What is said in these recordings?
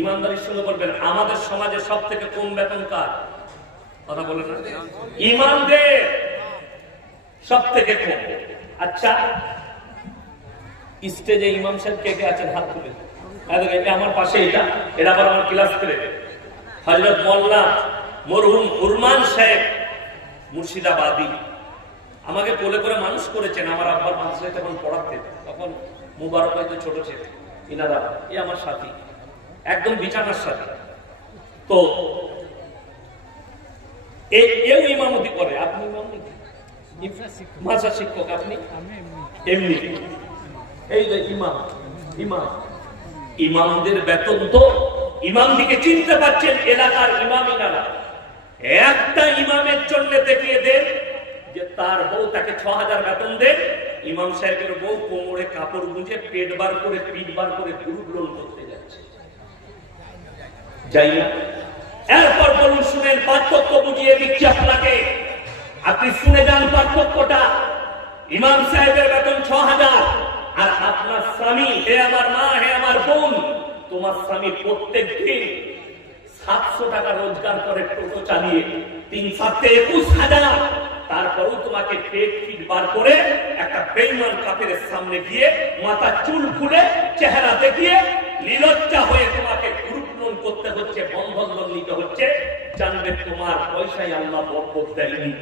ইমানদারির সঙ্গে বলবেন আমাদের সমাজে সব থেকে কম বেতন কার? কথা বলেন না, ইমানদের সব থেকে কম। আচ্ছা, স্টেজে ইমাম সাহেব কে কে আছেন হাত তুলে? আমার পাশে এটা আবার আমার ক্লাস করে হযরত মোল্লা মরহুম উরমান সাহেব মুর্শিদাবাদী, আমাকে কোলে করে মানুষ করেছেন। আমার আব্বার মাদ্রাসায় তখন পড়াতেন, তখন মুবারক হয়তো ছোট ছেলে, ইনারা এই আমার সাথী, একদম বিছানার সাথী। তো এও ইমামতি করে। আপনি ইমাম নাকি? মাদ্রাসা শিক্ষক আপনি? এমনি এই যে ইমামদের বেতন তো ইমাম দিকে চিনতে পারছেন, এলাকার ইমামিনারা একটা ইমামের জন্য দেখিয়ে দেন যে তার বউ তাকে ৬,০০০ বেতন দেন। ইমাম সাহেবের বউ কোমরে কাপড় গুঁজে পেট বার করে পিঠ বার করে গ্রুপ লোন করতে যাচ্ছে, যাই না? এরপর বলুন, শুনেন, পার্থক্য বুঝিয়ে দিচ্ছি আপনাকে, আপনি শুনে যান পার্থক্যটা। ইমাম সাহেবের বেতন ৬,০০০, আর আপনার স্বামী, হে আমার মা, হে আমার বোন, তোমার স্বামী প্রত্যেক দিন ৭০০ টাকা রোজগার করে টোটো চালিয়ে, ৩-৭-২১,০০০। তারপরেও তোমাকে পেট ফিট বার করে একটা বেঈমান কাফেরের সামনে গিয়ে মাথা চুল খুলে চেহারা দেখিয়ে নিলজ্জা হয়ে তোমাকে গ্রুপ লোন করতে হচ্ছে, বন্ধন লোন নিতে হচ্ছে। জানবে তোমার পয়সায় আল্লাহ বরকত দেয়নি।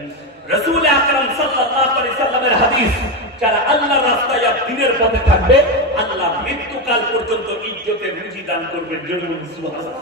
রাসূল আকরাম সাল্লাল্লাহু আলাইহি সাল্লামের হাদিস, যারা আল্লাহর রাস্তায় দ্বীনের পথে থাকবে, আল্লাহ মৃত্যুকাল পর্যন্ত ইজ্জতের রুজি দান করবেন। জন্য সুবহানাল্লাহ।